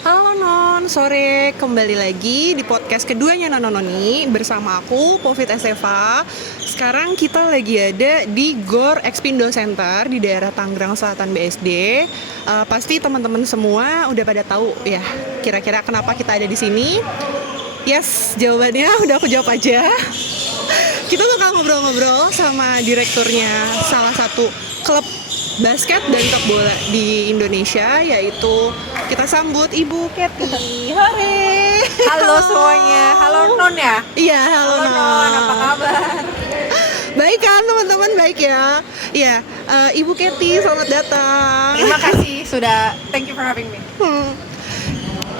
Halo Non, sore kembali lagi di podcast keduanya Nononi bersama aku, Povit Esteva. Sekarang kita lagi ada di GOR Expindo Center di daerah Tangerang Selatan BSD. Pasti teman-teman semua udah pada tahu ya, kira-kira kenapa kita ada di sini. Yes, jawabannya udah aku jawab aja. Kita bakal ngobrol-ngobrol sama direkturnya salah satu klub basket dan sepak bola di Indonesia, yaitu kita sambut Ibu Kety. Hore. Halo semuanya, halo Non ya? Iya, halo Non, apa kabar? Baik kan teman-teman, baik ya. Iya, Ibu Kety, selamat datang. Terima kasih sudah, thank you for having me.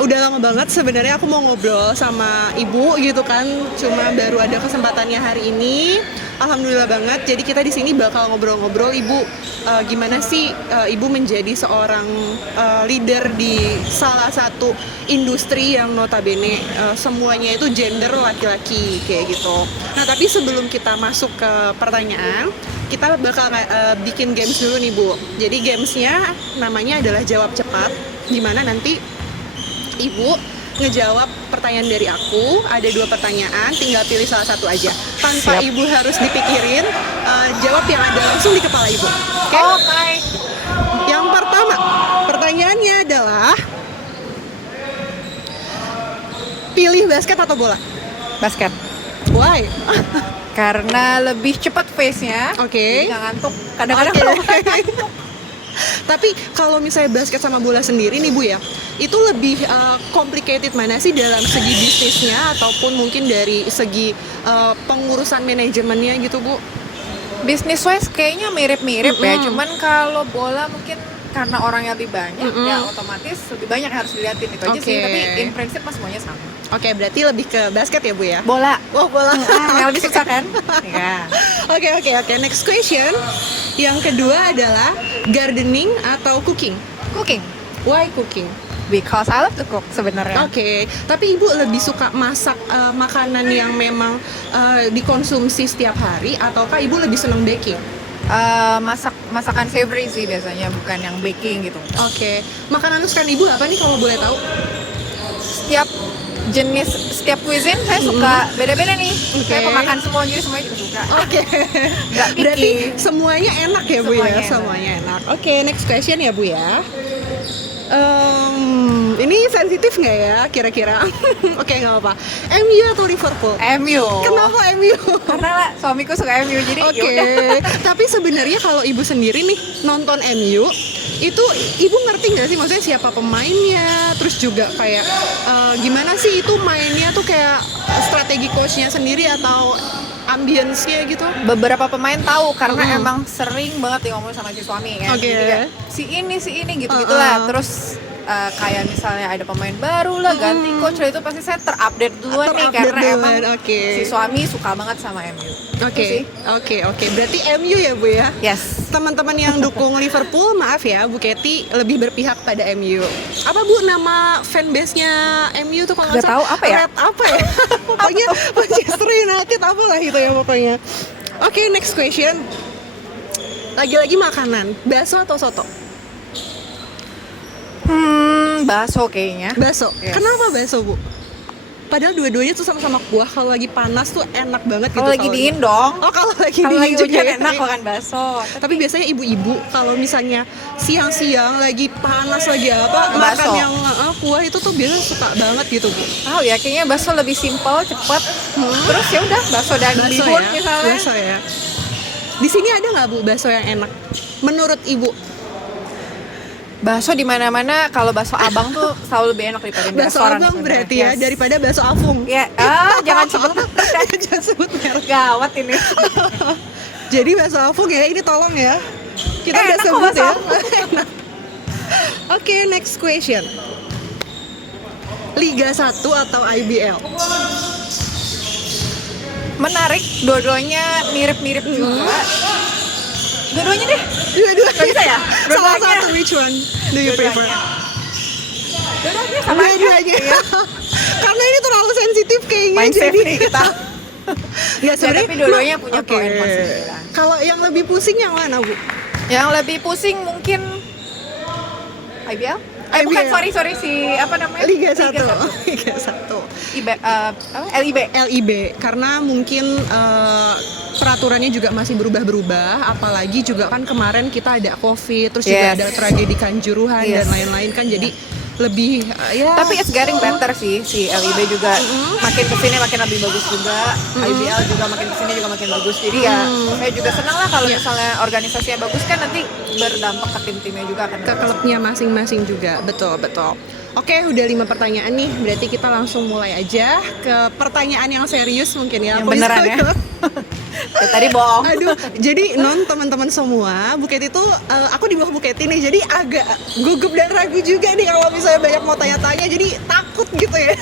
Udah lama banget sebenarnya aku mau ngobrol sama Ibu gitu kan, cuma baru ada kesempatannya hari ini. Alhamdulillah banget. Jadi kita di sini bakal ngobrol-ngobrol Ibu, gimana sih Ibu menjadi seorang leader di salah satu industri yang notabene semuanya itu gender laki-laki kayak gitu. Nah, tapi sebelum kita masuk ke pertanyaan, kita bakal bikin games dulu nih Bu. Jadi gamesnya namanya adalah jawab cepat, gimana nanti Ibu ngejawab pertanyaan dari aku. Ada 2 pertanyaan, tinggal pilih salah satu aja tanpa Siap. Ibu harus dipikirin. Jawab yang ada langsung di kepala Ibu. Oke? Oke. Yang pertama, pertanyaannya adalah pilih basket atau bola? Basket. Why? Karena lebih cepat pace-nya. Oke. Jadi nggak ngantuk. Kadang-kadang Oke. kalau ngantuk. Tapi kalau misalnya basket sama bola sendiri nih Bu ya, itu lebih complicated mana sih dalam segi bisnisnya ataupun mungkin dari segi pengurusan manajemennya gitu Bu? Business wise kayaknya mirip-mirip ya. Mm-mm. Cuman kalau bola mungkin karena orangnya lebih banyak, Mm-mm. ya otomatis lebih banyak yang harus dilihatin itu aja sih. Oke. Tapi in prinsip mas semuanya sama. Oke, berarti lebih ke basket ya Bu ya? Bola. Oh, bola. Yang lebih susah kan? Ya. Oke. Next question. Yang kedua adalah gardening atau cooking? Cooking. Why cooking? Because I love to cook sebenarnya. Oke, tapi Ibu lebih suka masak makanan yang memang dikonsumsi setiap hari, ataukah Ibu lebih senang baking? Masakan savory sih biasanya, bukan yang baking gitu. Oke, makanan kesukaan Ibu apa nih kalau boleh tahu? Setiap jenis, setiap cuisine saya suka beda-beda nih. Oke. Saya pemakan semua, jadi semuanya juga suka. Oke, Nggak picky. berarti semuanya enak ya Bu ya? Semuanya enak. Semuanya enak. Oke, next question ya Bu ya. Ini sensitif nggak ya kira-kira? Oke, nggak apa-apa. MU atau Liverpool? MU. Kenapa MU? Karena lah, suamiku suka MU, jadi Oke, yaudah. tapi sebenarnya kalau Ibu sendiri nih nonton MU, itu Ibu ngerti nggak sih maksudnya siapa pemainnya, terus juga kayak gimana sih itu mainnya tuh kayak strategi coachnya sendiri atau ambience-nya gitu? Beberapa pemain tahu karena Mm-mm. emang sering banget ngomong sama si suami kan. Oke. Jadi kayak, si ini gitu-gitulah. Terus kayak misalnya ada pemain baru lah, ganti coach lah, itu pasti saya terupdate duluan nih Terupdate karena duluan, emang oke. si suami suka banget sama MU. Itu sih. Oke. Berarti MU ya Bu ya? Yes. Teman-teman yang dukung Liverpool, maaf ya Bu Kety lebih berpihak pada MU. Apa Bu nama fanbase-nya MU tuh kalau Nggak tahu, apa ya? Red apa ya? Pokoknya Manchester United apalah itu ya pokoknya. Oke, next question. Lagi-lagi makanan, bakso atau soto? Bakso kayaknya. Bakso. Yes. Kenapa bakso Bu? Padahal dua-duanya tuh sama-sama kuah. Kalau lagi panas tuh enak banget Kalau gitu. lagi dingin dong. Oh, kalau lagi Kalau lagi dingin juga hujan ya. enak makan bakso. Tapi biasanya ibu-ibu kalau misalnya siang-siang lagi panas lagi apa, makan Bakso. yang kuah itu tuh biasanya suka banget gitu Bu. Tahu ya, kayaknya bakso lebih simpel, cepet. Terus ya udah bakso dan Bakso bihun ya, misalnya. bakso ya. Di sini ada nggak Bu bakso yang enak? Menurut Ibu? Bakso di mana-mana, kalau bakso abang tuh selalu lebih enak daripada di Bakso restoran. abang sebenarnya. berarti ya Yes. daripada bakso afung. Ya, jangan sebut Jangan sebut merek. gawat ini. Jadi bakso afung ya, ini tolong ya. Kita udah Enak kok sebut bakso ya. afung. Enak. Oke, next question. Liga 1 atau IBL? Menarik, dua-duanya mirip-mirip juga. Dua-duanya deh. Dua-duanya. Nggak bisa ya? Salah Dua-duanya. satu, which one do you prefer? Dua-duanya sama aja. Dua-duanya. Iya. Karena ini terlalu sensitif kayaknya. Main safe jadi nih kita. Ya sebenarnya tapi dua-duanya punya oke. pro and cons juga. Kalau yang lebih pusing yang mana Bu? Yang lebih pusing mungkin IBL. Bukan, IBL. sorry si apa namanya? Liga 1. Liga 1. LIB. LIB karena mungkin peraturannya juga masih berubah-berubah, apalagi juga kan kemarin kita ada COVID, terus juga Yes. ada tragedi Kanjuruhan dan Yes. lain-lain kan, jadi lebih ya. Tapi it's getting better sih, si LIB juga makin kesini makin lebih bagus juga, IBL juga makin kesini juga makin bagus. Jadi ya saya juga senang lah kalau misalnya organisasinya bagus kan nanti berdampak ke tim-timnya juga akan ke klubnya masing-masing juga, betul. Oke, udah 5 pertanyaan nih, berarti kita langsung mulai aja ke pertanyaan yang serius mungkin ya. yang beneran ya. Ya, tadi bohong. Aduh, jadi teman-teman semua, Buket itu aku di bawah Buket ini, jadi agak gugup dan ragu juga nih kalau misalnya banyak mau tanya-tanya, jadi takut gitu ya.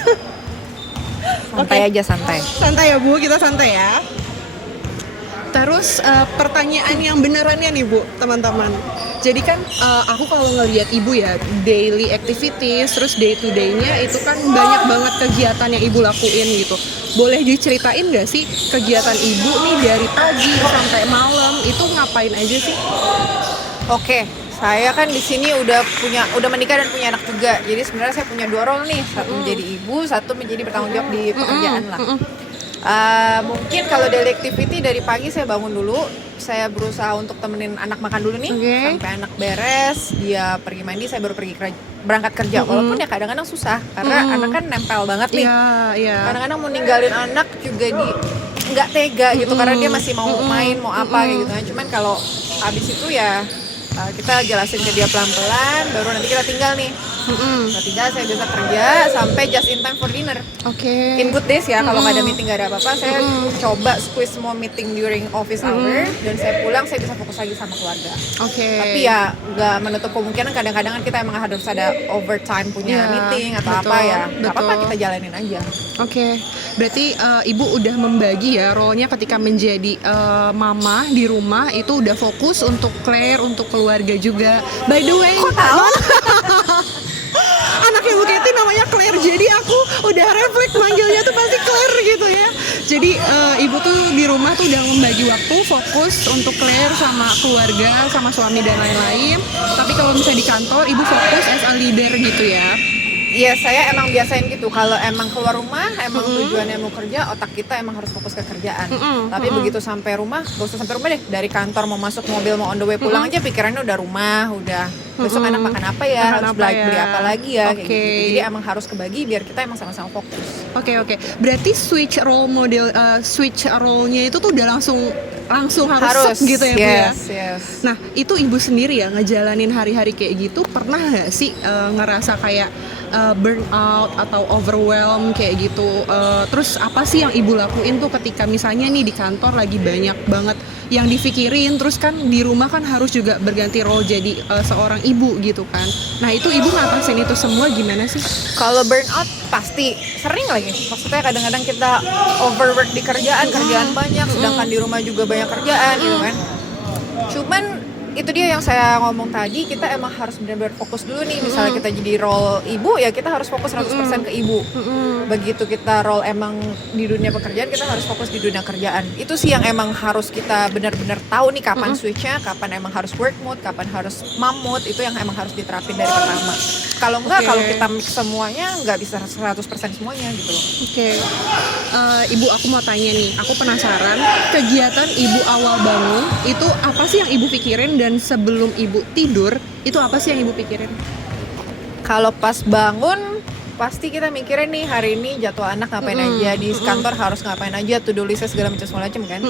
Santai aja, santai. Santai ya Bu, kita santai ya. Terus pertanyaan yang benerannya nih Bu, teman-teman. Jadi kan aku kalau ngelihat Ibu ya, daily activities, terus day to day-nya itu kan banyak banget kegiatan yang Ibu lakuin gitu. Boleh diceritain nggak sih kegiatan Ibu nih dari pagi sampai malam itu ngapain aja sih? Oke, saya kan di sini udah menikah dan punya anak juga. Jadi sebenarnya saya punya 2 role nih, satu menjadi ibu, satu menjadi bertanggung jawab di pekerjaan lah. Mungkin kalau daily activity dari pagi saya bangun dulu, saya berusaha untuk temenin anak makan dulu nih, sampai anak beres, dia pergi mandi, saya baru berangkat kerja. Walaupun ya kadang-kadang susah karena anak kan nempel banget nih. Kadang-kadang mau ninggalin anak juga nggak tega gitu karena dia masih mau main, mau apa gitu. Cuman kalau habis itu ya kita jelasin ke dia pelan-pelan, baru nanti kita tinggal nih. Kita tinggal, saya biasa kerja sampai just in time for dinner. Oke. In good days ya, kalau nggak ada meeting, nggak ada apa-apa, saya coba squeeze semua meeting during office hour, dan saya pulang saya bisa fokus lagi sama keluarga. Oke. Tapi ya nggak menutup kemungkinan kadang-kadang kan kita emang harus ada overtime punya meeting atau betul, apa ya, nggak apa-apa, betul. kita jalanin aja. Oke, berarti Ibu udah membagi ya role-nya ketika menjadi mama di rumah itu udah fokus untuk Claire, untuk keluarga juga. By the way, Kok tahu? anaknya Bu Kety namanya Claire, jadi aku udah refleks manggilnya tuh pasti Claire gitu ya. Jadi Ibu tuh di rumah tuh udah membagi waktu fokus untuk Claire sama keluarga, sama suami dan lain-lain. Tapi kalau misalnya di kantor, Ibu fokus as a leader gitu ya. Iya, saya emang biasain gitu. Kalau emang keluar rumah, emang tujuannya mau kerja, otak kita emang harus fokus ke kerjaan. Tapi begitu sampai rumah, gak usah sampai rumah deh. Dari kantor mau masuk mobil, mau on the way pulang aja, pikirannya udah rumah, udah besok anak makan apa ya, Makan harus apa ya. beli apa lagi ya, kayak Oke. gitu. Jadi emang harus kebagi biar kita emang sama-sama fokus. Oke. Berarti switch role-nya itu tuh udah langsung harus set gitu ya Bu ya. Yes. Nah, itu Ibu sendiri ya ngejalanin hari-hari kayak gitu, pernah nggak sih ngerasa kayak burnout atau overwhelm kayak gitu? Terus apa sih yang Ibu lakuin tuh ketika misalnya nih di kantor lagi banyak banget yang dipikirin, terus kan di rumah kan harus juga berganti role jadi seorang ibu gitu kan? Nah, itu Ibu ngatasin itu semua gimana sih? Kalau burnout pasti sering lagi. Maksudnya kadang-kadang kita overwork di kerjaan banyak, sedangkan di rumah juga banyak kerjaan gitu kan. Cuman itu dia yang saya ngomong tadi, kita emang harus benar-benar fokus dulu nih. Misalnya kita jadi role ibu, ya kita harus fokus 100% ke ibu. Begitu kita role emang di dunia pekerjaan, kita harus fokus di dunia kerjaan. Itu sih yang emang harus kita benar-benar tahu nih kapan switch-nya, kapan emang harus work mode, kapan harus mom mode. Itu yang emang harus diterapin dari pertama. Kalau enggak, kalau kita mix semuanya, nggak bisa 100% semuanya gitu loh. Oke. Ibu, aku mau tanya nih, aku penasaran kegiatan Ibu awal bangun itu apa sih yang Ibu pikirin, dan sebelum Ibu tidur itu apa sih yang Ibu pikirin? Kalau pas bangun pasti kita mikirin nih hari ini jadwal anak ngapain aja, di kantor harus ngapain aja, to do listnya segala macam kan.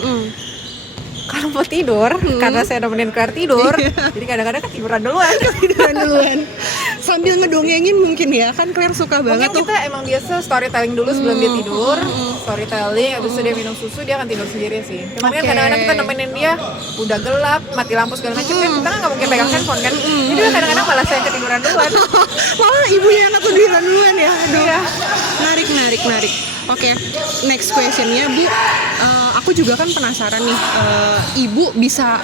Kalau mau tidur, karena saya nemenin Claire tidur, jadi kadang-kadang ketiduran duluan. Sambil ngedongengin mungkin ya, kan Claire suka banget Mungkin tuh. kita emang biasa storytelling dulu sebelum dia tidur, storytelling, habis itu dia minum susu, dia akan tidur sendiri sih. Cuman kan Oke. kadang-kadang kita nemenin dia, udah gelap, mati lampu segala macam kan, kita kan nggak mungkin pegang handphone kan, jadi kadang-kadang malah saya ketiduran duluan. Malah ibunya yang ketiduran duluan ya. Aduh. Iya. Menarik. Oke, next questionnya Bu, aku juga kan penasaran nih, Ibu bisa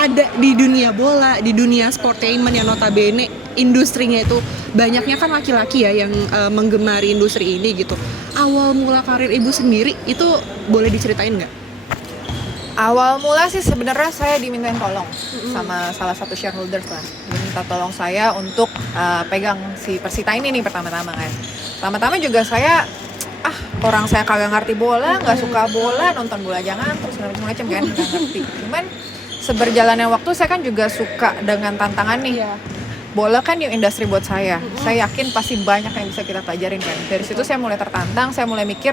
ada di dunia bola, di dunia sportainment yang notabene industrinya itu banyaknya kan laki-laki ya yang menggemari industri ini gitu. Awal mula karir Ibu sendiri itu boleh diceritain nggak? Awal mula sih sebenarnya saya dimintain tolong sama salah satu shareholders lah. minta tolong saya untuk pegang si Persita ini nih pertama-tama kan. Pertama-tama juga saya orang saya kagak ngerti bola, nggak suka bola, nonton bola jangan terus macam-macam kan, nggak ngerti. Cuman seberjalannya waktu saya kan juga suka dengan tantangan nih. Bola kan new industry buat saya. Saya yakin pasti banyak yang bisa kita pelajarin kan. Dari situ saya mulai tertantang, saya mulai mikir,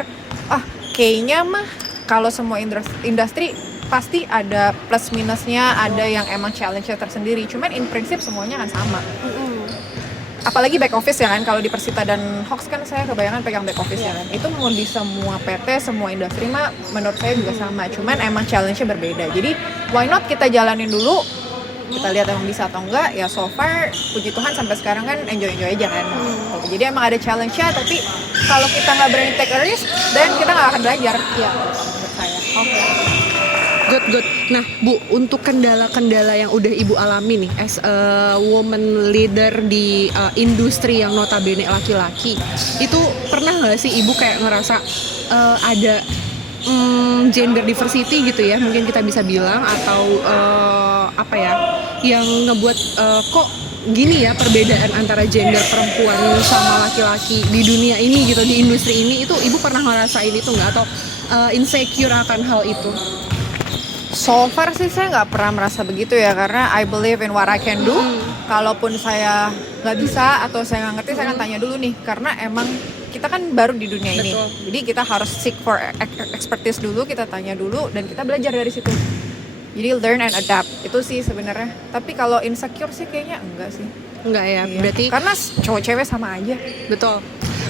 kayaknya mah kalau semua industri pasti ada plus minusnya, ada yang emang challenge-nya tersendiri. Cuman in prinsip semuanya kan sama. Apalagi back office ya kan, kalau di Persita dan Hawks kan saya kebayangan pegang back office ya kan. Itu mau di semua PT, semua industri mah menurut saya juga sama. Cuman emang challenge-nya berbeda. Jadi why not kita jalanin dulu, kita lihat emang bisa atau enggak. Ya so far puji Tuhan sampai sekarang kan enjoy aja kan. Jadi emang ada challenge-nya, tapi kalau kita nggak berani take a risk, dan kita nggak akan belajar. Ya menurut saya. Oke. Good. Nah, Bu, untuk kendala-kendala yang udah Ibu alami nih as a woman leader di industri yang notabene laki-laki, itu pernah nggak sih Ibu kayak ngerasa ada gender diversity gitu ya, mungkin kita bisa bilang, atau yang ngebuat kok gini ya perbedaan antara gender perempuan sama laki-laki di dunia ini gitu, di industri ini, itu Ibu pernah ngerasain itu nggak, atau insecure akan hal itu? So far sih saya nggak pernah merasa begitu ya, karena I believe in what I can do. Kalaupun saya nggak bisa atau saya nggak ngerti, saya akan tanya dulu nih, karena emang kita kan baru di dunia ini. Betul. Jadi kita harus seek for expertise dulu, kita tanya dulu, dan kita belajar dari situ. Jadi learn and adapt, itu sih sebenarnya. Tapi kalau insecure sih kayaknya enggak sih. Enggak ya, Iya. berarti Karena cowok cewek sama aja. betul.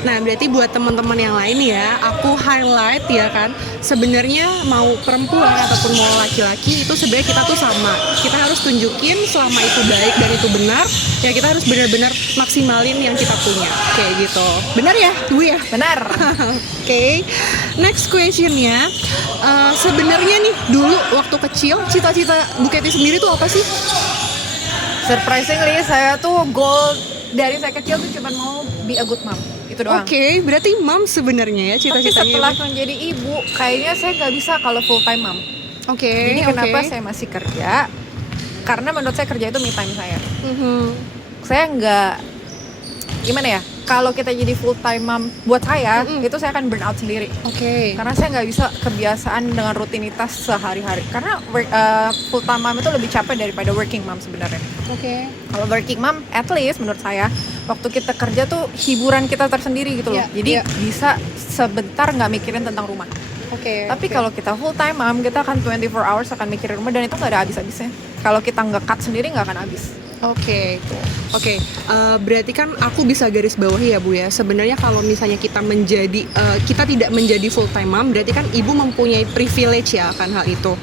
Nah, berarti buat teman-teman yang lain ya, aku highlight ya kan, sebenarnya mau perempuan ataupun mau laki-laki itu sebenarnya kita tuh sama. Kita harus tunjukin selama itu baik dan itu benar, ya kita harus benar-benar maksimalin yang kita punya, kayak gitu. Benar ya, Bu ya? Benar. Oke. Next questionnya, sebenarnya nih dulu waktu kecil cita-cita Bu Katy sendiri tuh apa sih? Surprisingly saya tuh goal dari saya kecil tuh cuma mau be a good mom. Itu doang. Oke, berarti mom sebenarnya ya Tapi cita-citanya. setelah menjadi ibu, kayaknya saya nggak bisa kalau full time mom. Oke. Jadi kenapa saya masih kerja? Karena menurut saya kerja itu me time saya. Saya nggak, gimana ya? Kalau kita jadi full time mom, buat saya itu saya akan burn out sendiri. Oke. Karena saya nggak bisa kebiasaan dengan rutinitas sehari-hari. Karena full time mom itu lebih capek daripada working mom sebenarnya. Oke. Kalau working mom, at least menurut saya, waktu kita kerja tuh hiburan kita tersendiri gitu loh. Iya, Jadi iya. bisa sebentar nggak mikirin tentang rumah. Oke. Tapi kalau kita full time mom, kita akan 24 hours akan mikirin rumah, dan itu nggak ada habis-habisnya. Kalau kita nggak cut sendiri nggak akan habis. Oke, berarti kan aku bisa garis bawahi ya Bu ya. Sebenarnya kalau misalnya kita tidak menjadi full time mom, berarti kan Ibu mempunyai privilege ya akan hal itu.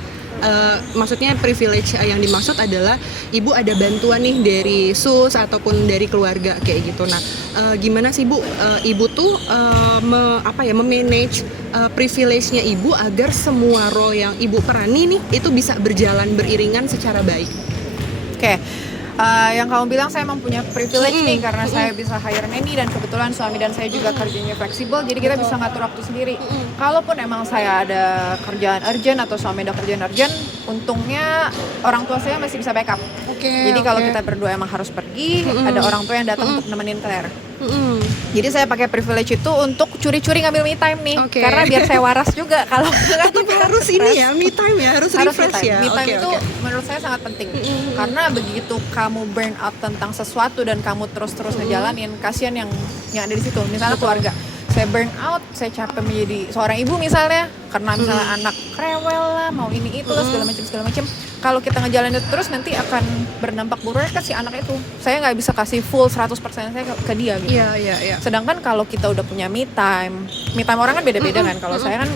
Maksudnya privilege yang dimaksud adalah Ibu ada bantuan nih dari SUS ataupun dari keluarga kayak gitu. Nah, gimana sih Bu, Ibu tuh memanage privilege-nya Ibu agar semua role yang Ibu perani nih itu bisa berjalan beriringan secara baik? Oke. Yang kamu bilang saya emang punya privilege nih, karena saya bisa hire nanny, dan kebetulan suami dan saya juga kerjanya fleksibel, jadi kita bisa ngatur waktu sendiri. Kalaupun emang saya ada kerjaan urgent atau suami ada kerjaan urgent, untungnya orang tua saya masih bisa backup. Jadi kalau kita berdua emang harus pergi, ada orang tua yang datang untuk nemenin Claire. Jadi saya pakai privilege itu untuk curi-curi ngambil me time nih, karena biar saya waras juga. Kalau tetap harus ini ya, me time ya, harus refresh ya. Me time itu menurut saya sangat penting, karena begitu kamu burn out tentang sesuatu dan kamu terus-terus ngejalanin, kasihan yang ada di situ. Misalnya keluarga, saya burn out, saya capek menjadi seorang ibu misalnya, karena misalnya anak rewel lah, mau ini itu lah, segala macam. Kalau kita ngejalanin itu terus, nanti akan berdampak buruk ke si anak itu. Saya nggak bisa kasih full 100% saya ke dia gitu. Iya. Sedangkan kalau kita udah punya me time orang kan beda-beda kan. Kalau saya kan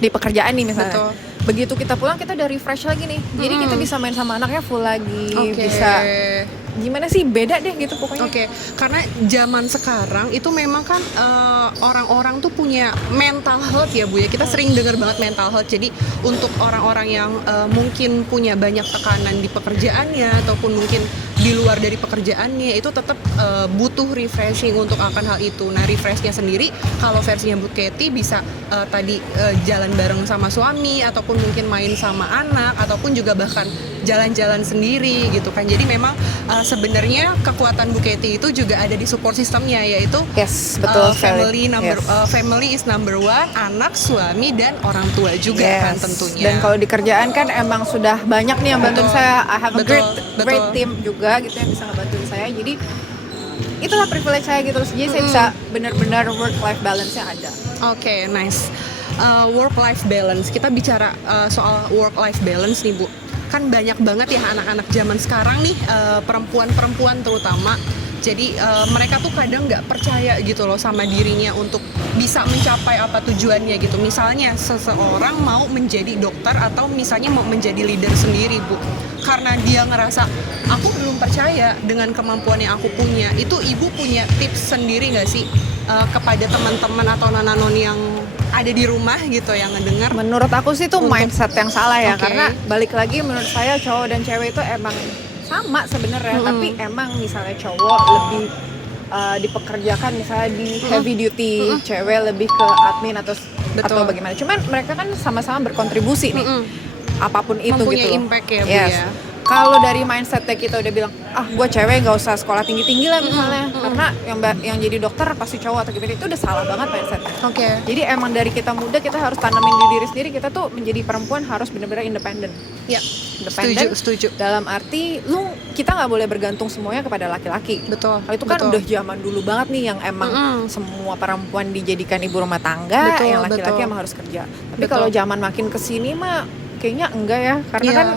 di pekerjaan nih misalnya. Betul. Begitu kita pulang, kita udah refresh lagi nih. Jadi kita bisa main sama anaknya full lagi, bisa gimana sih, beda deh gitu pokoknya. Karena zaman sekarang itu memang kan orang-orang tuh punya mental health ya Bu ya. Kita sering dengar banget mental health. Jadi untuk orang-orang yang mungkin punya banyak tekanan di pekerjaannya ataupun mungkin di luar dari pekerjaannya, itu tetap butuh refreshing untuk akan hal itu. Nah, refreshnya sendiri kalau versinya Bu Katy bisa jalan bareng sama suami, ataupun mungkin main sama anak, ataupun juga bahkan jalan-jalan sendiri gitu kan. Jadi memang sebenarnya kekuatan Bu Katie itu juga ada di support sistemnya, yaitu Yes, betul sekali. family is number one, anak, suami, dan orang tua juga kan tentunya. Dan kalau di kerjaan kan emang sudah banyak nih yang bantuin saya. I have a great team juga gitu yang bisa ngebantuin saya. Jadi itulah privilege saya gitu. Jadi saya bisa benar-benar work life balance-nya ada. Oke, nice. Work life balance. Kita bicara soal work life balance nih, Bu. Kan banyak banget ya anak-anak zaman sekarang nih, perempuan-perempuan terutama. Jadi mereka tuh kadang nggak percaya gitu loh sama dirinya untuk bisa mencapai apa tujuannya gitu. Misalnya seseorang mau menjadi dokter atau misalnya mau menjadi leader sendiri, Bu. Karena dia ngerasa aku belum percaya dengan kemampuan yang aku punya. Itu Ibu punya tips sendiri nggak sih kepada teman-teman atau nananon yang ada di rumah gitu yang ngedengar? Menurut aku sih itu mindset yang salah ya. Oke. Karena balik lagi menurut saya cowok dan cewek itu emang sama sebenarnya, tapi emang misalnya cowok lebih dipekerjakan misalnya di heavy duty, cewek lebih ke admin atau bagaimana. Cuman mereka kan sama-sama berkontribusi nih, apapun itu mempunyai gitu. impact ya, Bu ya. Kalau dari mindsetnya kita udah bilang, gue cewek gak usah sekolah tinggi-tinggi lah misalnya, karena yang jadi dokter pasti cowok atau gimana, itu udah salah banget mindsetnya. Oke. Jadi emang dari kita muda kita harus tanamin di diri sendiri, kita tuh menjadi perempuan harus benar-benar independen. Ya. Setuju. Dalam arti kita nggak boleh bergantung semuanya kepada laki-laki. Betul. Itu kan udah zaman dulu banget nih yang emang semua perempuan dijadikan ibu rumah tangga, yang laki-laki emang harus kerja. Tapi kalau zaman makin kesini mah kayaknya enggak ya, karena kan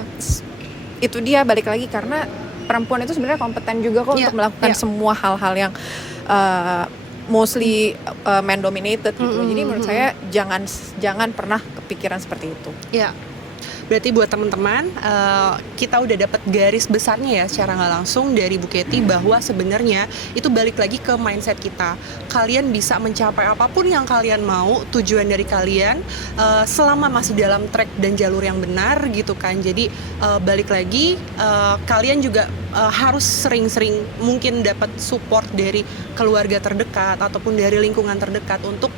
itu dia balik lagi karena perempuan itu sebenarnya kompeten juga kok untuk melakukan semua hal-hal yang mostly man dominated gitu. Jadi menurut saya jangan pernah kepikiran seperti itu. Ya. Berarti buat teman-teman, kita udah dapat garis besarnya ya secara nggak langsung dari Bu Katie bahwa sebenarnya itu balik lagi ke mindset kita. Kalian bisa mencapai apapun yang kalian mau, tujuan dari kalian selama masih dalam track dan jalur yang benar gitu kan. Jadi balik lagi kalian juga harus sering-sering mungkin dapat support dari keluarga terdekat ataupun dari lingkungan terdekat untuk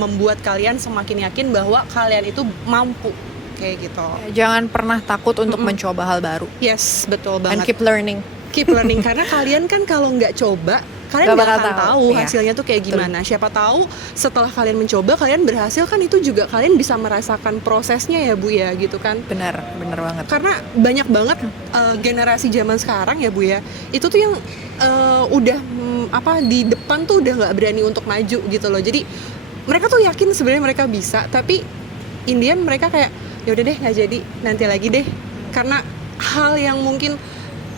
membuat kalian semakin yakin bahwa kalian itu mampu. Kayak gitu. Jangan pernah takut untuk mencoba hal baru. Yes, betul And banget. keep learning. Keep learning karena kalian kan kalau nggak coba, kalian nggak akan tahu hasilnya tuh kayak gimana. Siapa tahu setelah kalian mencoba, kalian berhasil kan itu juga kalian bisa merasakan prosesnya ya Bu ya gitu kan. Benar banget. Karena banyak banget generasi zaman sekarang ya Bu ya, itu tuh yang udah di depan tuh udah nggak berani untuk maju gitu loh. Jadi mereka tuh yakin sebenarnya mereka bisa, tapi Indian mereka kayak ya udah deh nggak jadi, nanti lagi deh, karena hal yang mungkin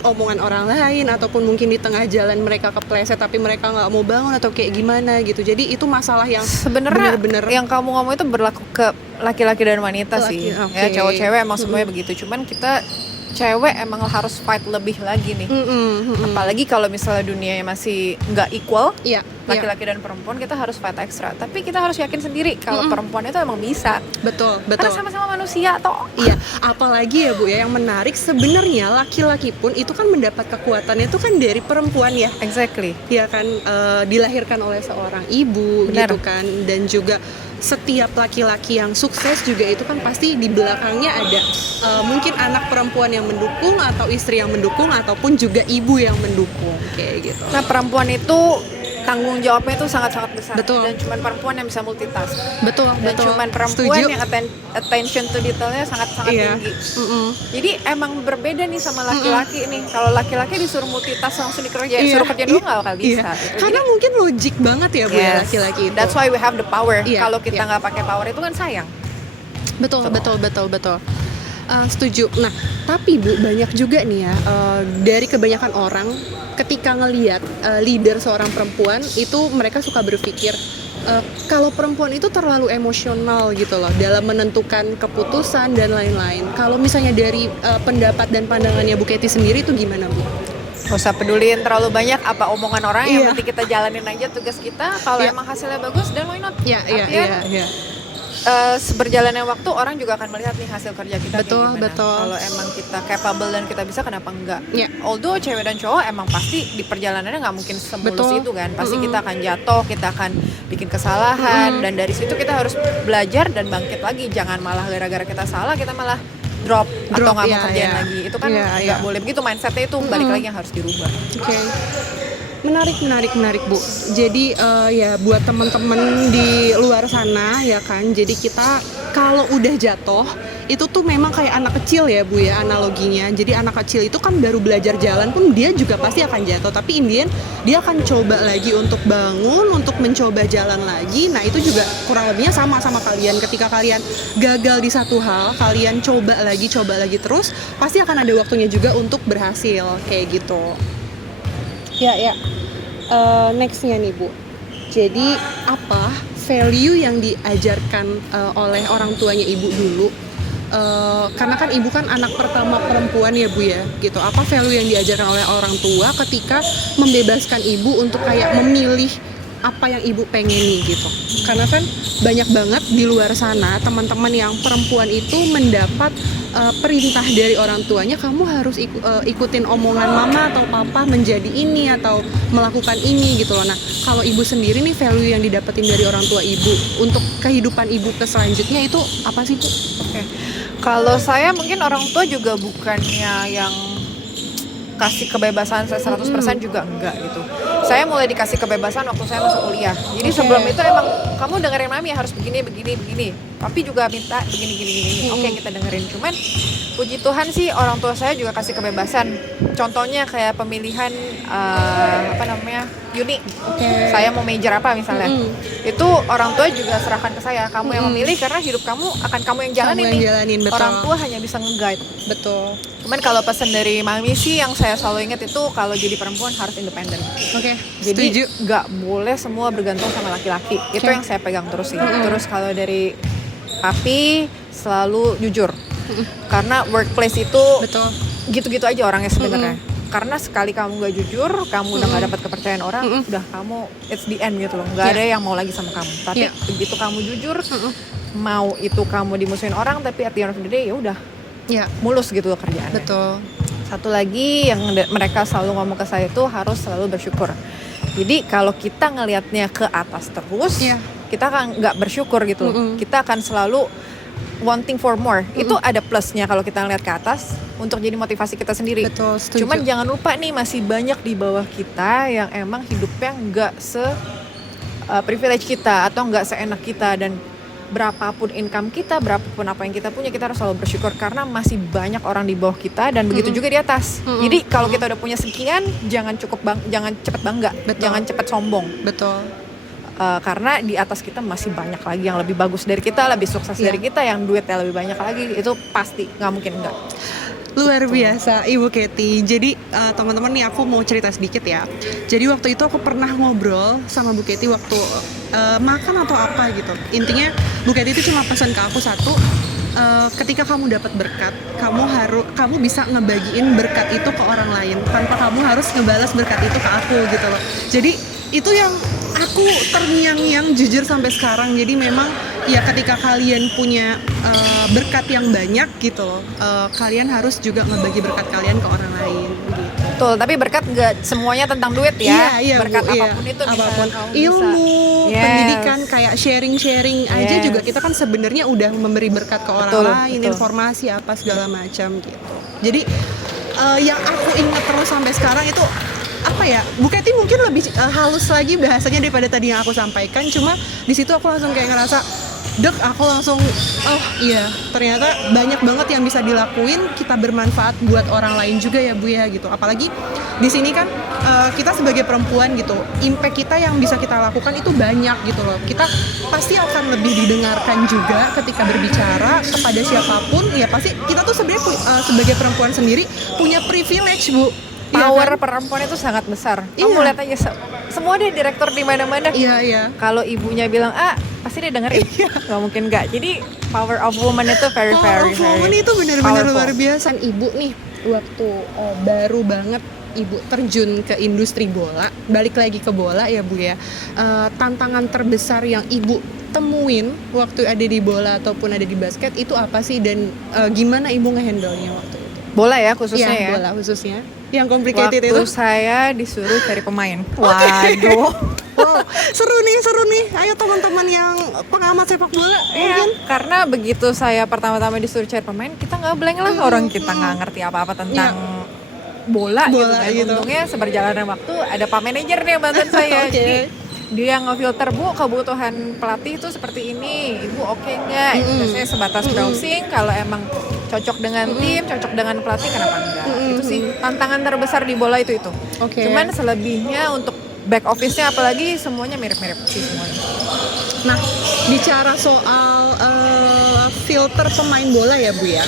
omongan orang lain ataupun mungkin di tengah jalan mereka kepleset tapi mereka nggak mau bangun atau kayak gimana gitu. Jadi itu masalah yang sebenarnya bener-bener yang kamu ngomong itu berlaku ke laki-laki dan wanita sih. Ya cowok-cewek emang semuanya begitu. Cuman kita cewek emang harus fight lebih lagi nih. Apalagi kalau misalnya dunianya masih nggak equal. Laki-laki dan perempuan kita harus fight ekstra. Tapi kita harus yakin sendiri kalau perempuan itu emang bisa. Betul. Karena sama-sama manusia toh. Iya, apalagi ya Bu ya yang menarik sebenarnya laki-laki pun itu kan mendapat kekuatannya itu kan dari perempuan ya. Exactly. Ya kan dilahirkan oleh seorang ibu. Benar. Gitu kan, dan juga setiap laki-laki yang sukses juga itu kan pasti di belakangnya ada mungkin anak perempuan yang mendukung atau istri yang mendukung ataupun juga ibu yang mendukung kayak gitu. Nah perempuan itu tanggung jawabnya itu sangat-sangat besar. Betul. Dan cuman perempuan yang bisa multitask. Betul. Cuman perempuan yang attention to detailnya sangat-sangat tinggi. Jadi emang berbeda nih sama laki-laki nih. Kalau laki-laki disuruh multitask langsung dikerjain, suruh kerja dulu nggak bakal bisa. Gitu. Karena jadi, mungkin logik banget ya Bu ya laki-laki itu. That's why we have the power. Kalau kita nggak pakai power itu kan sayang. Betul. Setuju. Nah, tapi Bu, banyak juga nih ya dari kebanyakan orang ketika ngelihat leader seorang perempuan itu mereka suka berpikir kalau perempuan itu terlalu emosional gitu loh dalam menentukan keputusan dan lain-lain. Kalau misalnya dari pendapat dan pandangannya Bu Katie sendiri itu gimana Bu? Gak usah peduliin terlalu banyak apa omongan orang, yang penting kita jalanin aja tugas kita. Kalau emang hasilnya bagus, dan why not? Artinya seberjalannya waktu orang juga akan melihat nih hasil kerja kita kayak gimana. Kalau emang kita capable dan kita bisa, kenapa enggak? Although cewek dan cowok emang pasti di perjalanannya nggak mungkin semulus itu kan. Pasti kita akan jatuh, kita akan bikin kesalahan, dan dari situ kita harus belajar dan bangkit lagi. Jangan malah gara-gara kita salah kita malah drop atau nggak mau iya, kerjain iya. lagi. Itu kan Iya, nggak iya. boleh begitu, mindsetnya itu balik lagi yang harus dirubah. Oke. Menarik Bu. Jadi ya buat teman-teman di luar sana ya kan. Jadi kita kalau udah jatuh itu tuh memang kayak anak kecil ya Bu ya analoginya. Jadi anak kecil itu kan baru belajar jalan pun dia juga pasti akan jatuh. Tapi Indian dia akan coba lagi untuk bangun, untuk mencoba jalan lagi. Nah itu juga kurang lebihnya sama kalian. Ketika kalian gagal di satu hal, kalian coba lagi terus, pasti akan ada waktunya juga untuk berhasil kayak gitu. Ya. Nextnya nih Bu. Jadi apa value yang diajarkan oleh orang tuanya Ibu dulu? Karena kan Ibu kan anak pertama perempuan ya Bu ya, gitu. Apa value yang diajarkan oleh orang tua ketika membebaskan Ibu untuk kayak memilih apa yang Ibu pengeni gitu? Karena kan banyak banget di luar sana teman-teman yang perempuan itu mendapat perintah dari orang tuanya, kamu harus ikutin omongan mama atau papa menjadi ini atau melakukan ini gitu loh. Nah kalau Ibu sendiri nih value yang didapetin dari orang tua Ibu untuk kehidupan Ibu ke selanjutnya itu apa sih Bu? Oke. Kalau saya mungkin orang tua juga bukannya yang kasih kebebasan saya 100% juga enggak gitu. Saya mulai dikasih kebebasan waktu saya masuk kuliah. Jadi sebelum itu emang kamu dengerin mami harus begini. Papi juga minta begini. Oke, kita dengerin. Cuman puji Tuhan sih orang tua saya juga kasih kebebasan. Contohnya kayak pemilihan uni. Saya mau major apa misalnya. Itu orang tua juga serahkan ke saya. Kamu yang memilih karena hidup kamu akan kamu yang jalanin nih. Betul. Orang tua hanya bisa nge-guide. Betul. Cuman kalau pesan dari mami sih yang saya selalu ingat itu kalau jadi perempuan harus independen. Oke. Jadi nggak boleh semua bergantung sama laki-laki. Itu yang saya pegang terus sih. Terus kalau dari papi selalu jujur. Karena workplace itu Betul. gitu-gitu aja orangnya sebenarnya. Karena sekali kamu nggak jujur, kamu udah nggak dapat kepercayaan orang, udah kamu it's the end gitu loh. Nggak ada yang mau lagi sama kamu. Tapi begitu kamu jujur, mau itu kamu dimusuhin orang, tapi at the end of the day ya udah. Ya, Mulus gitu loh kerjaannya. betul. Satu lagi yang mereka selalu ngomong ke saya itu harus selalu bersyukur. Jadi kalau kita ngelihatnya ke atas terus, kita kan nggak bersyukur gitu loh. Kita akan selalu wanting for more. Itu ada plusnya kalau kita ngelihat ke atas untuk jadi motivasi kita sendiri. Betul, setuju. Cuman jangan lupa nih masih banyak di bawah kita yang emang hidupnya nggak privilege kita atau nggak seenak kita, dan berapapun income kita, berapapun apa yang kita punya, kita harus selalu bersyukur karena masih banyak orang di bawah kita dan begitu juga di atas. Jadi kalau kita udah punya sekian, jangan cepet bangga, jangan cepet sombong. Betul. Karena di atas kita masih banyak lagi yang lebih bagus dari kita, lebih sukses dari kita, yang duitnya lebih banyak lagi, itu pasti nggak mungkin enggak. Luar biasa Ibu Katie. Jadi teman-teman nih aku mau cerita sedikit ya. Jadi waktu itu aku pernah ngobrol sama Bu Katie waktu makan atau apa gitu. Intinya Bu Katie itu cuma pesan ke aku satu, ketika kamu dapat berkat, kamu bisa ngebagiin berkat itu ke orang lain tanpa kamu harus ngebalas berkat itu ke aku gitu loh. Jadi itu yang aku terngiang-ngiang jujur sampai sekarang. Jadi memang ya ketika kalian punya berkat yang banyak gitu loh, kalian harus juga ngebagi berkat kalian ke orang lain gitu. Betul, tapi berkat nggak semuanya tentang duit ya. Iya, berkat Bu, apapun itu apapun. kamu Ilmu, bisa. pendidikan, kayak sharing aja juga kita kan sebenarnya udah memberi berkat ke orang lain, informasi apa segala macam gitu. Jadi yang aku ingat terus sampai sekarang itu apa ya, Bu Katie mungkin lebih halus lagi bahasanya daripada tadi yang aku sampaikan. Cuma di situ aku langsung kayak ngerasa aku langsung oh iya, ternyata banyak banget yang bisa dilakuin, kita bermanfaat buat orang lain juga ya Bu ya gitu. Apalagi di sini kan kita sebagai perempuan gitu, impact kita yang bisa kita lakukan itu banyak gitu loh. Kita pasti akan lebih didengarkan juga ketika berbicara kepada siapapun. Ya pasti kita tuh sebenarnya sebagai perempuan sendiri punya privilege Bu. Power perempuan itu sangat besar. Kamu lihat aja semua deh direktur di mana-mana. Iya. Kalau ibunya bilang pasti dia dengerin. Nggak mungkin nggak. Jadi power of woman itu very woman itu benar-benar powerful. Luar biasa. Ibu nih waktu baru banget Ibu terjun ke industri bola, balik lagi ke bola ya Bu ya. Tantangan terbesar yang Ibu temuin waktu ada di bola ataupun ada di basket itu apa sih, dan gimana Ibu ngehandle-nya waktu itu? Bola ya khususnya ya. Bola khususnya. yang complicated Waktu itu? saya disuruh cari pemain. Waduh. Wow, seru nih. Ayo teman-teman yang pengamat sepak bola Iya, mungkin. karena begitu saya pertama-tama disuruh cari pemain, kita nggak blank lah, orang kita nggak ngerti apa-apa tentang bola gitu kan. Gitu. Untungnya seberjalannya waktu ada Pak Manajer nih yang bantuin saya. Oke. Jadi dia ngefilter, Bu, kebutuhan pelatih itu seperti ini, Ibu oke nggak? Biasanya sebatas browsing, kalau emang cocok dengan tim, cocok dengan pelatih, kenapa enggak? Itu sih tantangan terbesar di bola itu. Oke. Cuman selebihnya untuk back office-nya apalagi semuanya mirip-mirip sih semuanya. Nah, bicara soal filter pemain bola ya Bu ya.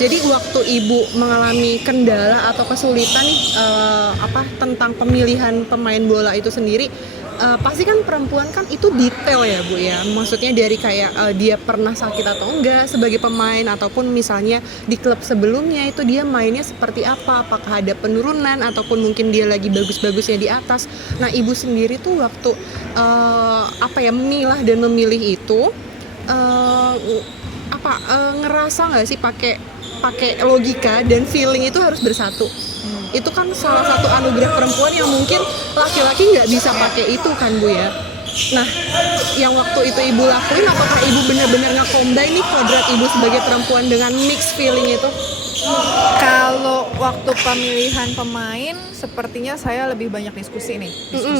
Jadi waktu Ibu mengalami kendala atau kesulitan nih tentang pemilihan pemain bola itu sendiri, pasti kan perempuan kan itu detail ya Bu ya. Maksudnya dari kayak dia pernah sakit atau enggak sebagai pemain, ataupun misalnya di klub sebelumnya itu dia mainnya seperti apa, apakah ada penurunan ataupun mungkin dia lagi bagus-bagusnya di atas. Nah, Ibu sendiri tuh waktu memilah dan memilih itu ngerasa nggak sih pakai logika dan feeling itu harus bersatu? Itu kan salah satu anugerah perempuan yang mungkin laki-laki nggak bisa pakai itu kan Bu ya. Nah, yang waktu itu Ibu lakuin, apakah Ibu benar-benar nge-combine nih kodrat Ibu sebagai perempuan dengan mix feeling itu? Kalau waktu pemilihan pemain, sepertinya saya lebih banyak diskusi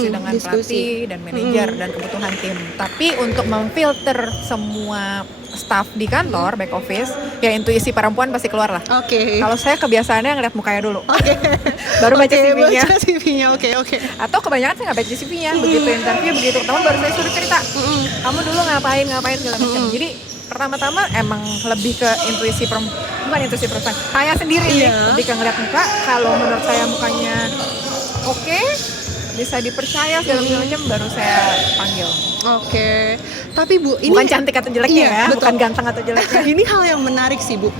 dengan pelatih dan manajer dan kebutuhan tim. Tapi untuk memfilter semua staff di kantor, back office, ya intuisi perempuan pasti keluar lah. Oke. Kalau saya kebiasaannya ngeliat mukanya dulu, Oke. baru baca CV-nya. Baca CV-nya, oke. Atau kebanyakan saya nggak baca CV-nya, begitu interview, begitu ketemu baru saya suruh cerita. Kamu dulu ngapain segala macam. Jadi pertama-tama emang lebih ke intuisi bukan intuisi perempuan, saya sendiri sih, lebih ke ngeliat muka. Kalau menurut saya mukanya oke, bisa dipercaya segala macam, baru saya panggil. Oke. Tapi Bu, ini Bukan cantik atau jeleknya ya, betul. bukan ganteng atau jeleknya. Ini hal yang menarik sih Bu.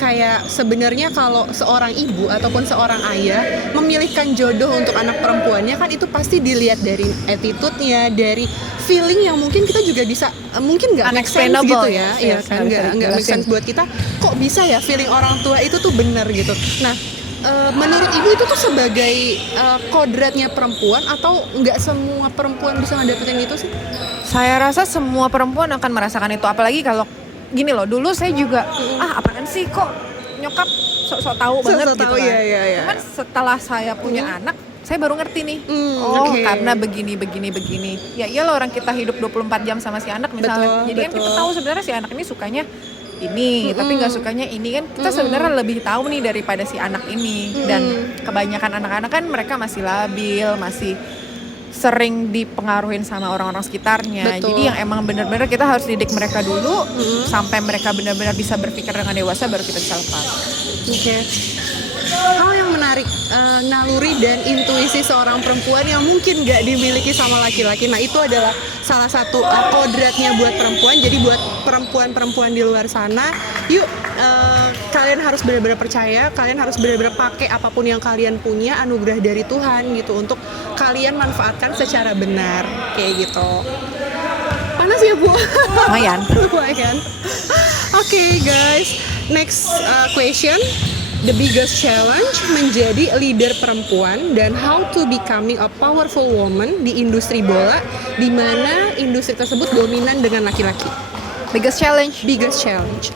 Kayak sebenarnya kalau seorang ibu ataupun seorang ayah memilihkan jodoh untuk anak perempuannya kan itu pasti dilihat dari attitude-nya, dari feeling yang mungkin kita juga bisa mungkin nggak make sense gitu ya, iya kan, nggak make sense buat kita. Kok bisa ya feeling orang tua itu tuh benar gitu. Nah, menurut Ibu itu tuh sebagai kodratnya perempuan atau nggak semua perempuan bisa ngedapetin itu sih? Saya rasa semua perempuan akan merasakan itu, apalagi kalau gini loh, dulu saya juga apaan sih kok nyokap sok-sok tahu banget gitu kan. Iya. Cuman setelah saya punya anak, saya baru ngerti nih. Karena begini. Ya iyalah, orang kita hidup 24 jam sama si anak misalnya. Jadi kan kita tahu sebenarnya si anak ini sukanya ini, tapi nggak sukanya ini kan. Kita sebenarnya lebih tahu nih daripada si anak ini. Dan kebanyakan anak-anak kan mereka masih labil, masih sering dipengaruhin sama orang-orang sekitarnya. Jadi yang emang benar-benar kita harus didik mereka dulu sampai mereka benar-benar bisa berpikir dengan dewasa, baru kita bisa lepas. Oke. Hal yang menarik, naluri dan intuisi seorang perempuan yang mungkin gak dimiliki sama laki-laki. Nah, itu adalah salah satu kodratnya buat perempuan. Jadi buat perempuan-perempuan di luar sana, yuk kalian harus benar-benar percaya, kalian harus benar-benar pakai apapun yang kalian punya, anugerah dari Tuhan gitu, untuk kalian manfaatkan secara benar, kayak gitu. Panas ya Bu? Lumayan. Oke, guys, next question. The biggest challenge menjadi leader perempuan dan how to becoming a powerful woman di industri bola, di mana industri tersebut dominan dengan laki-laki. Biggest challenge.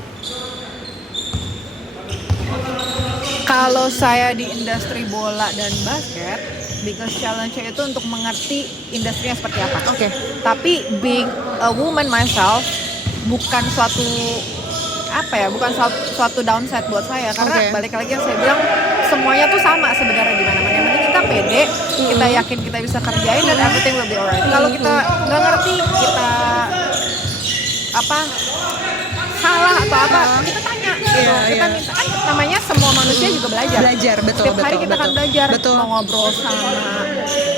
Kalau saya di industri bola dan basket, biggest challenge-nya itu untuk mengerti industrinya seperti apa. Oke. Tapi being a woman myself bukan suatu downside buat saya, karena balik lagi yang saya bilang, semuanya tuh sama sebenarnya di mana-mana. Yang penting kita pede, kita yakin kita bisa kerjain, dan everything will be alright. Kalau kita nggak ngerti, kita salah atau apa, kita tanya. Kita minta, kan namanya semua manusia juga belajar. Setiap hari kita akan belajar. Mau ngobrol sama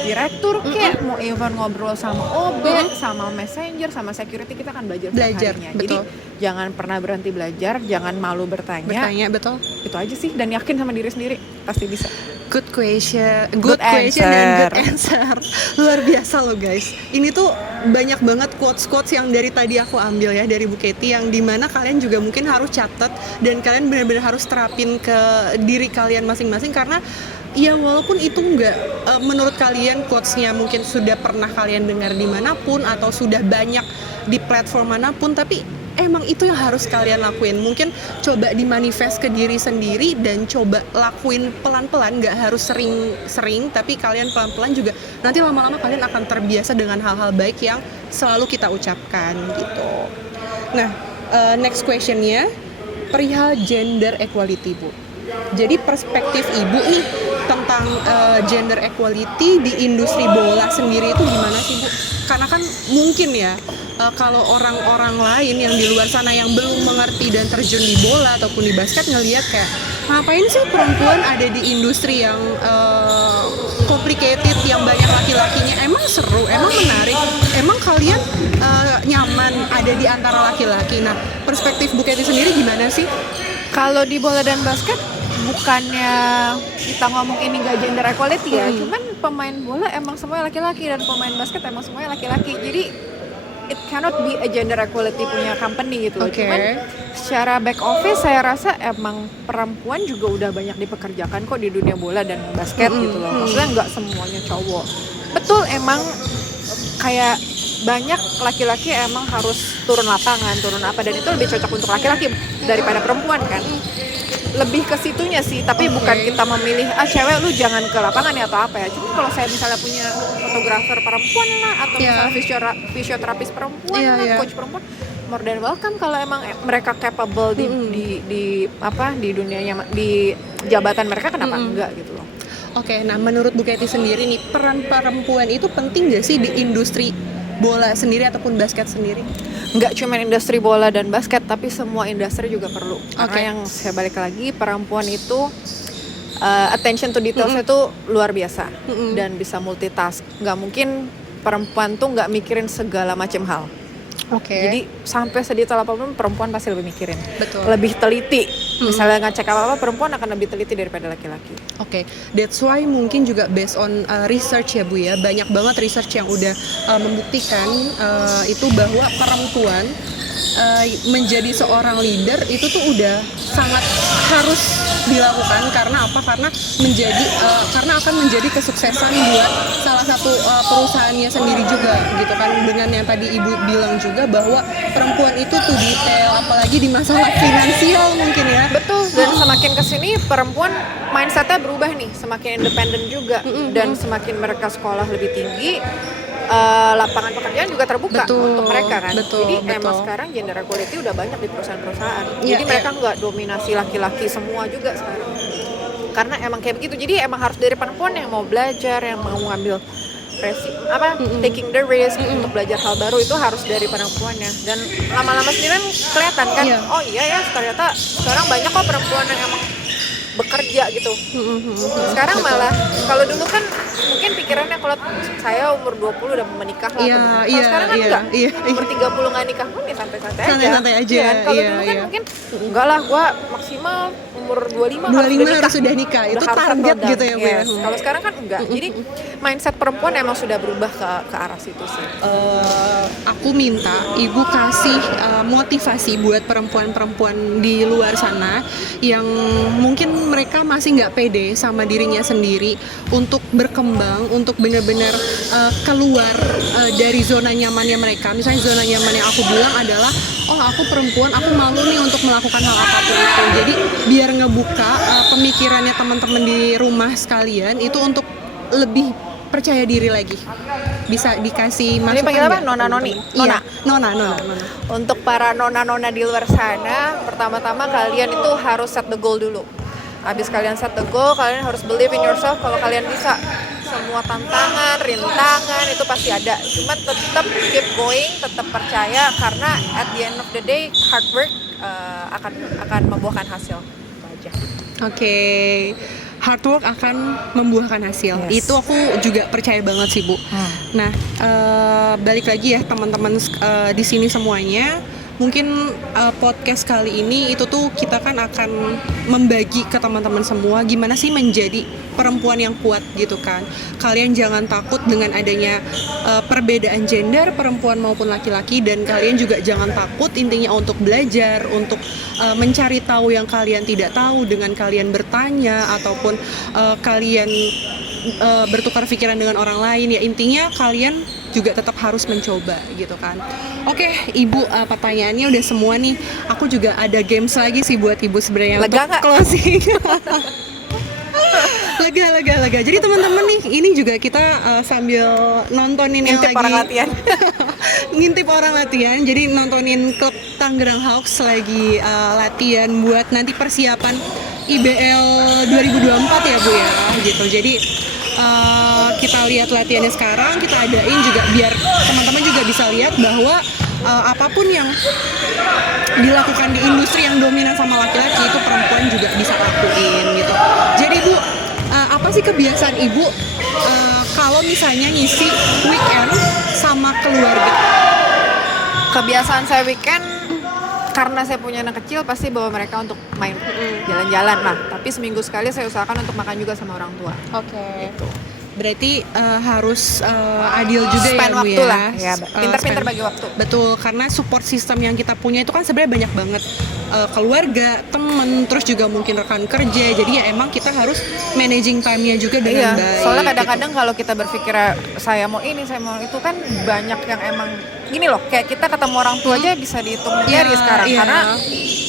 direktur mau even ngobrol sama OB, sama messenger, sama security, kita akan belajar setiap harinya. Jadi jangan pernah berhenti belajar, jangan malu bertanya. Itu aja sih, dan yakin sama diri sendiri, pasti bisa. Good question dan good answer. Luar biasa loh guys. Ini tuh banyak banget quotes yang dari tadi aku ambil ya, dari Bu Katie, yang dimana kalian juga mungkin harus catat dan kalian benar-benar harus terapin ke diri kalian masing-masing, karena ya walaupun itu nggak menurut kalian quotes-nya mungkin sudah pernah kalian dengar dimanapun atau sudah banyak di platform manapun, tapi emang itu yang harus kalian lakuin. Mungkin coba dimanifest ke diri sendiri dan coba lakuin pelan-pelan, nggak harus sering-sering, tapi kalian pelan-pelan juga nanti lama-lama kalian akan terbiasa dengan hal-hal baik yang selalu kita ucapkan gitu. Nah, next questionnya perihal gender equality, Bu. Jadi perspektif Ibu nih tentang gender equality di industri bola sendiri itu gimana sih, Bu? Karena kan mungkin ya kalau orang-orang lain yang di luar sana yang belum mengerti dan terjun di bola ataupun di basket ngelihat kayak ngapain sih perempuan ada di industri yang complicated, yang banyak laki-lakinya, emang seru, emang menarik, emang kalian nyaman ada di antara laki-laki. Nah, perspektif Bu Katy sendiri gimana sih? Kalau di bola dan basket bukannya kita ngomong ini gak gender equality ya, cuman pemain bola emang semuanya laki-laki dan pemain basket emang semuanya laki-laki. Jadi it cannot be a gender equality punya company gitu loh. Cuman secara back office saya rasa emang perempuan juga udah banyak dipekerjakan kok di dunia bola dan basket gitu loh. Maksudnya nggak semuanya cowok. Betul, emang kayak banyak laki-laki emang harus turun lapangan, turun apa, dan itu lebih cocok untuk laki-laki daripada perempuan kan. Lebih ke situnya sih, tapi bukan kita memilih cewek lu jangan ke lapangan ya atau apa ya. Cuma kalau saya misalnya punya fotografer perempuan lah atau misalnya fisioterapis perempuan lah, coach perempuan, more than welcome kalau emang mereka capable di dunianya, di jabatan mereka, kenapa enggak gitu loh. Oke, nah menurut Bu Katy sendiri nih, peran perempuan itu penting gak sih di industri bola sendiri ataupun basket sendiri? Nggak cuma industri bola dan basket, tapi semua industri juga perlu. Karena yang saya balik lagi, perempuan itu attention to details itu luar biasa dan bisa multitask. Nggak mungkin perempuan tuh nggak mikirin segala macam hal. Jadi sampai sedetail apapun perempuan pasti lebih mikirin. Betul. Lebih teliti. Misalnya ngecek apa-apa, perempuan akan lebih teliti daripada laki-laki. That's why mungkin juga based on research ya Bu ya, banyak banget research yang udah membuktikan itu bahwa perempuan menjadi seorang leader itu tuh udah sangat harus dilakukan. Karena apa? Karena akan menjadi kesuksesan buat salah satu perusahaannya sendiri juga gitu kan. Dengan yang tadi Ibu bilang juga bahwa perempuan itu tuh detail, apalagi di masalah finansial mungkin ya. Betul, dan semakin kesini perempuan mindsetnya berubah nih, semakin independen juga, dan semakin mereka sekolah lebih tinggi, lapangan pekerjaan juga terbuka untuk mereka kan. Jadi emang sekarang gender equality udah banyak di perusahaan-perusahaan. Jadi mereka nggak dominasi laki-laki semua juga sekarang. Karena emang kayak begitu. Jadi emang harus dari perempuan yang mau belajar, yang mau ngambil taking the risk untuk belajar hal baru, itu harus dari perempuannya. Dan lama-lama sendiri kelihatan kan, oh iya ya ternyata sekarang banyak kok perempuan yang emang bekerja gitu. Sekarang malah, kalau dulu kan mungkin pikirannya kalau saya umur 20 udah menikah lah. Kalau sekarang kan enggak. Umur 30 nggak nikah pun ya santai-santai aja. Santai-santai aja. Kalau dulu kan mungkin enggak lah, gua maksimal umur 25 harus sudah nikah. Itu target gitu ya Bu. Kalau sekarang kan enggak. Jadi mindset perempuan emang sudah berubah ke arah situ sih. Aku minta Ibu kasih motivasi buat perempuan-perempuan di luar sana yang mungkin mereka masih nggak pede sama dirinya sendiri untuk berkembang, untuk benar-benar keluar dari zona nyamannya mereka. Misalnya zona nyaman yang aku bilang adalah, oh aku perempuan, aku malu nih untuk melakukan hal apapun itu. Jadi biar ngebuka pemikirannya teman-teman di rumah sekalian itu untuk lebih percaya diri lagi. Bisa dikasih masukan. Ini panggil apa? Nona-noni? Nona. Untuk para nona-nona di luar sana, pertama-tama kalian itu harus set the goal dulu. Habis kalian set the goal, kalian harus believe in yourself kalau kalian bisa. Semua tantangan, rintangan itu pasti ada. Cuma tetap keep going, tetap percaya, karena at the end of the day hard work akan membuahkan hasil. Itu aja. Hard work akan membuahkan hasil. Itu aku juga percaya banget sih Bu. Nah, balik lagi ya teman-teman di sini semuanya. Mungkin podcast kali ini itu tuh kita kan akan membagi ke teman-teman semua gimana sih menjadi perempuan yang kuat gitu kan. Kalian jangan takut dengan adanya perbedaan gender perempuan maupun laki-laki, dan kalian juga jangan takut intinya untuk belajar, untuk mencari tahu yang kalian tidak tahu dengan kalian bertanya ataupun kalian bertukar pikiran dengan orang lain. Ya intinya kalian juga tetap harus mencoba gitu kan. Oke, Ibu, pertanyaannya udah semua nih. Aku juga ada games lagi sih buat Ibu sebenarnya Lega untuk nggak? closing. lega. Jadi teman-teman nih, ini juga kita sambil nontonin yang Ngintip lagi orang latihan. ngintip orang latihan. Jadi nontonin klub Tangerang Hawks lagi latihan buat nanti persiapan IBL 2024 ya Bu ya gitu. Jadi kita lihat latihannya sekarang, kita adain juga biar teman-teman juga bisa lihat bahwa apapun yang dilakukan di industri yang dominan sama laki-laki itu perempuan juga bisa lakuin gitu. Jadi Bu, apa sih kebiasaan Ibu kalau misalnya ngisi weekend sama keluarga? Kebiasaan saya weekend, karena saya punya anak kecil pasti bawa mereka untuk main jalan-jalan lah. Tapi seminggu sekali saya usahakan untuk makan juga sama orang tua. Oke. Berarti harus adil juga Spend ya Bu waktu ya. lah, ya, pintar-pintar Spend- bagi waktu. Betul, karena support system yang kita punya itu kan sebenarnya banyak banget. Keluarga, temen, terus juga mungkin rekan kerja. Jadi ya emang kita harus managing time-nya juga dengan baik. Soalnya kadang-kadang kalau kita berpikir saya mau ini, saya mau itu, kan banyak yang emang gini loh, kayak kita ketemu orang tua aja bisa dihitung jari Iya, sekarang iya. karena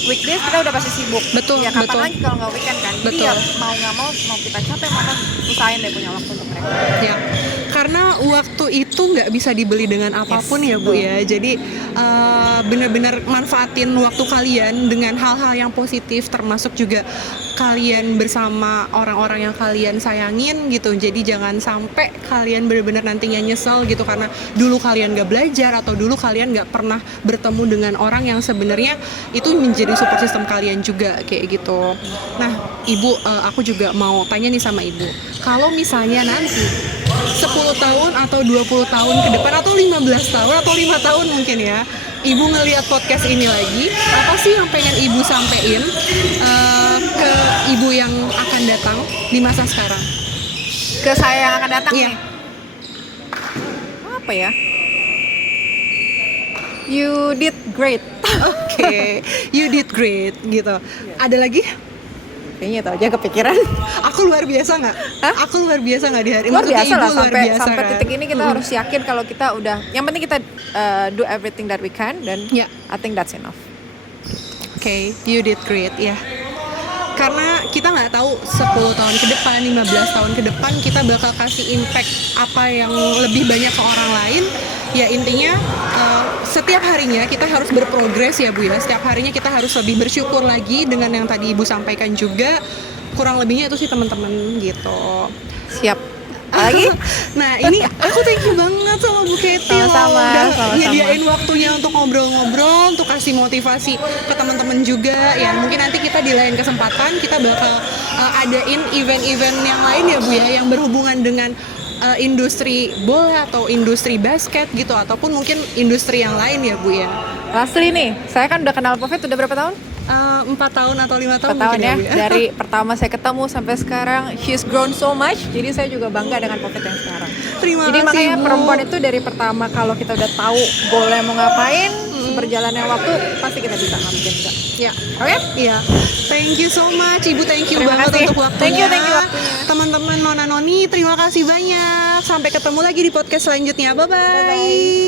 weekdays kita udah pasti sibuk. Betul, Ya kapan betul. lagi kalau nggak weekend kan. Jadi Betul. ya mau nggak mau kita capek makan, usahain deh punya waktu untuk mereka. Ya, karena waktu itu nggak bisa dibeli dengan apapun ya Bu ya. Jadi benar-benar manfaatin waktu kalian dengan hal-hal yang positif, termasuk juga kalian bersama orang-orang yang kalian sayangin gitu. Jadi jangan sampai kalian benar-benar nantinya nyesel gitu karena dulu kalian nggak belajar atau dulu kalian nggak pernah bertemu dengan orang yang sebenarnya itu menjadi support system kalian juga kayak gitu. Nah, Ibu, aku juga mau tanya nih sama Ibu. Kalau misalnya nanti 10 tahun atau 20 tahun ke depan atau 15 tahun atau 5 tahun mungkin ya, Ibu ngelihat podcast ini lagi, apa sih yang pengen Ibu sampein ke Ibu yang akan datang di masa sekarang? Ke saya yang akan datang Iya. nih. Apa ya? You did great. Oke, you did great gitu. Ada lagi? Kayaknya itu aja kepikiran. Aku luar biasa nggak? Hah? Aku luar biasa nggak di hari? Luar Maksudnya biasa Ibu lah, luar sampai biasa sampai kan? titik ini kita harus yakin kalau kita udah, yang penting kita do everything that we can, dan Ya. I think that's enough. Oke, you did great ya. Karena kita nggak tahu 10 tahun ke depan, 15 tahun ke depan kita bakal kasih impact apa yang lebih banyak ke orang lain. Ya intinya setiap harinya kita harus berprogres ya Bu ya. Setiap harinya kita harus lebih bersyukur lagi dengan yang tadi Ibu sampaikan juga. Kurang lebihnya itu sih teman-teman gitu. Siap. Lagi? Nah ini aku thank you banget sama Bu Katy loh, Sama-sama, udah sama-sama. nyediain waktunya untuk ngobrol-ngobrol, untuk kasih motivasi ke teman-teman juga. Ya mungkin nanti kita di lain kesempatan kita bakal adain event-event yang lain ya Bu ya, yang berhubungan dengan industri bola atau industri basket gitu, ataupun mungkin industri yang lain ya Bu ya. Lastly nih, saya kan udah kenal Povit udah berapa tahun? 4 tahun atau 5 tahun 4 tahun mungkin ya. Bu ya. Dari pertama saya ketemu sampai sekarang, she's grown so much. Jadi saya juga bangga dengan Povit yang sekarang. Terima Jadi kasih makanya Bu. perempuan itu dari pertama kalau kita udah tahu goalnya mau ngapain, seberjalannya waktu pasti kita bisa ngambil juga. Ya. Oke? Iya, thank you so much Ibu, thank you Terima banget kasih. untuk waktunya. Thank you waktunya. Teman-teman Nona Noni, terima kasih banyak. Sampai ketemu lagi di podcast selanjutnya. Bye bye.